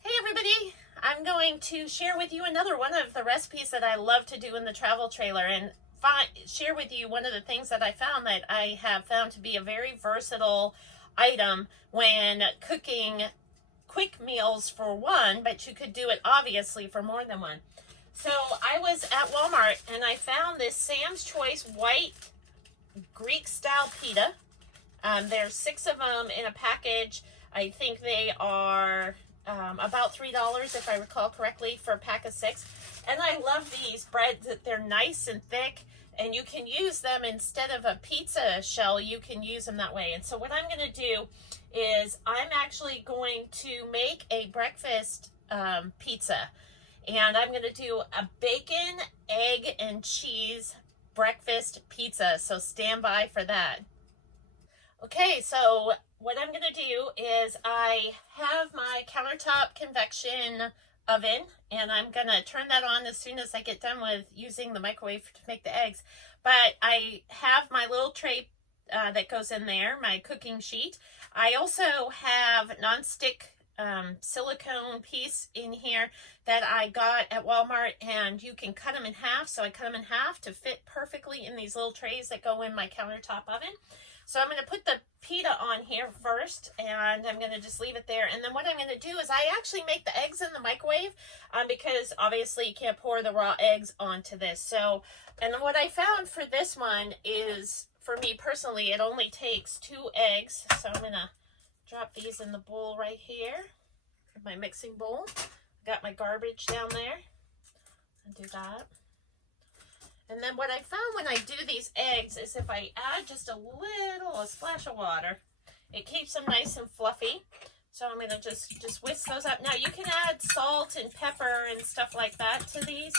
Hey everybody! I'm going to share with you another one of the recipes that I love to do in the travel trailer and share with you one of the things that I found that I have found to be a very versatile item when cooking quick meals for one, but you could do it obviously for more than one. So I was at Walmart and I found this Sam's Choice white Greek style pita. There's 6 of them in a package. I think they are about $3 if I recall correctly for a pack of 6. And I love these breads. They're nice and thick, and you can use them instead of a pizza shell. You can use them that way. And so what I'm going to do is I'm actually going to make a breakfast pizza. And I'm going to do a bacon, egg, and cheese breakfast pizza. So stand by for that. Okay, so what I'm going to do is I have my countertop convection oven, and I'm going to turn that on as soon as I get done with using the microwave to make the eggs. But I have my little tray that goes in there, my cooking sheet. I also have nonstick silicone piece in here that I got at Walmart, and you can cut them in half. So I cut them in half to fit perfectly in these little trays that go in my countertop oven. So I'm going to put the pita on here first, and I'm going to just leave it there. And then what I'm going to do is I actually make the eggs in the microwave because obviously you can't pour the raw eggs onto this. So, and then what I found for this one is, for me personally, it only takes 2 eggs. So I'm going to drop these in the bowl right here, my mixing bowl. Got my garbage down there. And do that. And then what I found when I do these eggs is if I add just a splash of water, it keeps them nice and fluffy. So I'm going to just whisk those up. Now you can add salt and pepper and stuff like that to these,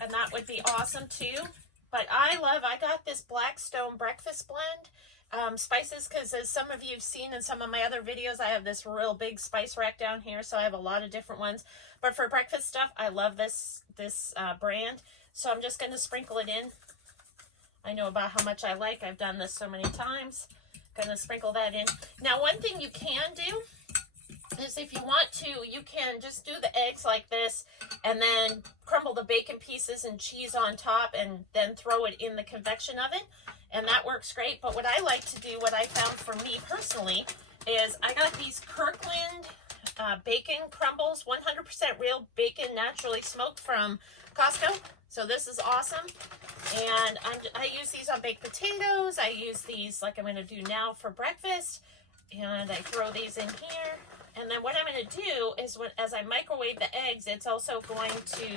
and that would be awesome too. But I got this Blackstone breakfast blend spices, because as some of you have seen in some of my other videos, I have this real big spice rack down here, so I have a lot of different ones. But for breakfast stuff, I love this brand. So I'm just going to sprinkle it in. I know about how much I like. I've done this so many times. Going to sprinkle that in. Now, one thing you can do is if you want to, you can just do the eggs like this and then crumble the bacon pieces and cheese on top and then throw it in the convection oven. And that works great. But what I like to do, what I found for me personally, is I got these Kirkland bacon crumbles, 100% real bacon naturally smoked from Costco. So this is awesome. And I use these on baked potatoes. I use these like I'm going to do now for breakfast. And I throw these in here. And then what I'm going to do is as I microwave the eggs, it's also going to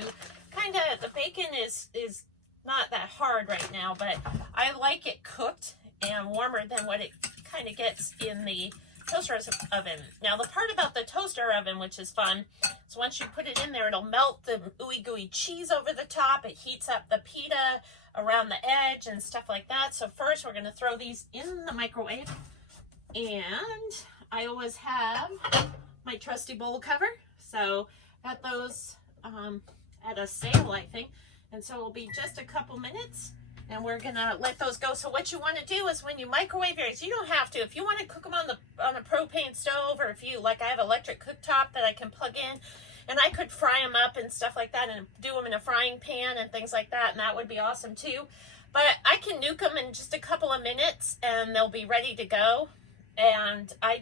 kind of, the bacon is not that hard right now, but I like it cooked and warmer than what it kind of gets in the toaster oven. Now the part about the toaster oven, which is fun, so once you put it in there, it'll melt the ooey gooey cheese over the top. It heats up the pita around the edge and stuff like that. So first we're going to throw these in the microwave, and I always have my trusty bowl cover. So got those at a sale, I think, and so it'll be just a couple minutes. And we're gonna let those go. So what you want to do is when you microwave your eggs, you don't have to. If you want to cook them on a propane stove, or if you like, I have an electric cooktop that I can plug in, and I could fry them up and stuff like that, and do them in a frying pan and things like that, and that would be awesome too. But I can nuke them in just a couple of minutes, and they'll be ready to go. And I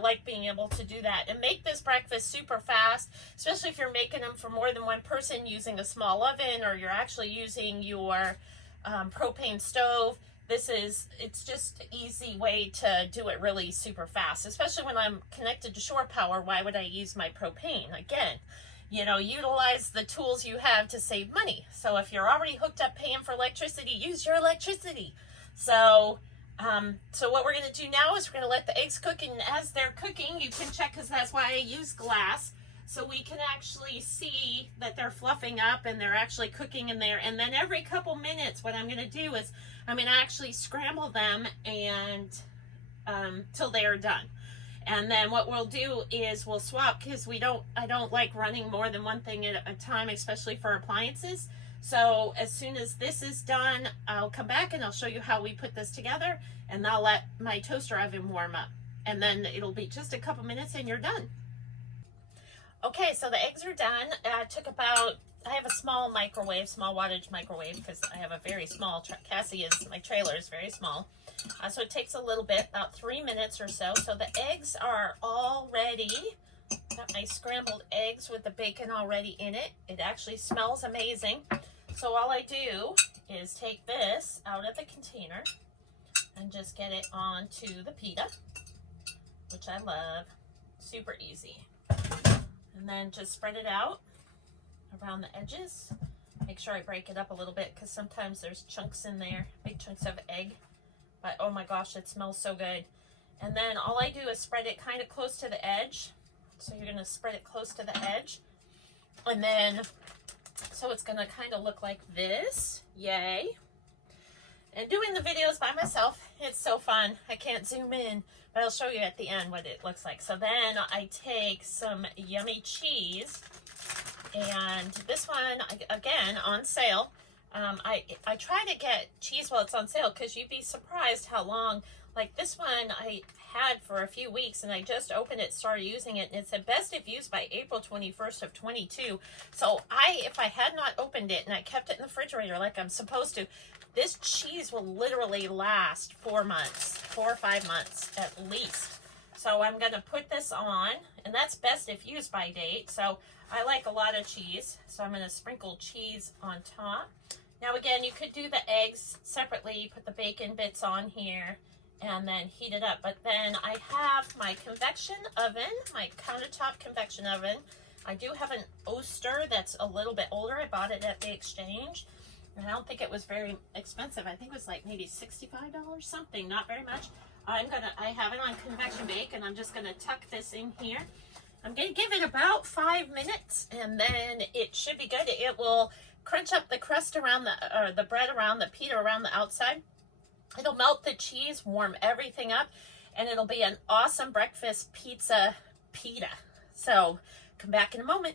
like being able to do that and make this breakfast super fast, especially if you're making them for more than one person using a small oven, or you're actually using your propane stove. It's just an easy way to do it really super fast, especially when I'm connected to shore power. Why would I use my propane? Again, utilize the tools you have to save money. So if you're already hooked up paying for electricity, use your electricity. So what we're going to do now is we're going to let the eggs cook, and as they're cooking, you can check, because that's why I use glass, so we can actually see that they're fluffing up and they're actually cooking in there. And then every couple minutes, what I'm going to do is I'm going to actually scramble them and till they are done. And then what we'll do is we'll swap, because I don't like running more than one thing at a time, especially for appliances. So as soon as this is done, I'll come back and I'll show you how we put this together, and I'll let my toaster oven warm up. And then it'll be just a couple minutes and you're done. Okay, so the eggs are done. Took about, I have a small microwave, small wattage microwave, because I have a very small, my trailer is very small. So it takes a little bit, about 3 minutes or so. So the eggs are all ready. Got my scrambled eggs with the bacon already in it. It actually smells amazing. So all I do is take this out of the container and just get it onto the pita, which I love. Super easy. And then just spread it out around the edges. Make sure I break it up a little bit because sometimes there's chunks in there, big chunks of egg. But oh my gosh, it smells so good. And then all I do is spread it kind of close to the edge. So you're going to spread it close to the edge. And then, so it's going to kind of look like this. Yay. And doing the videos by myself, it's so fun. I can't zoom in, but I'll show you at the end what it looks like. So then I take some yummy cheese, and this one, again, on sale. I try to get cheese while it's on sale because you'd be surprised how long, like this one I had for a few weeks and I just opened it, started using it, and it said best if used by April 21st of 22. So if I had not opened it and I kept it in the refrigerator like I'm supposed to, this cheese will literally last 4 months, 4 or 5 months at least. So I'm going to put this on, and that's best if used by date. So I like a lot of cheese, so I'm going to sprinkle cheese on top. Now again, you could do the eggs separately, put the bacon bits on here, and then heat it up. But then I have my convection oven, my countertop convection oven. I do have an Oster that's a little bit older. I bought it at the exchange. And I don't think it was very expensive. I think it was like maybe $65, something, not very much. I have it on convection bake, and I'm just gonna tuck this in here. I'm gonna give it about 5 minutes, and then it should be good. It will crunch up the crust around the bread around the pita around the outside. It'll melt the cheese, warm everything up, and it'll be an awesome breakfast pizza pita. So come back in a moment.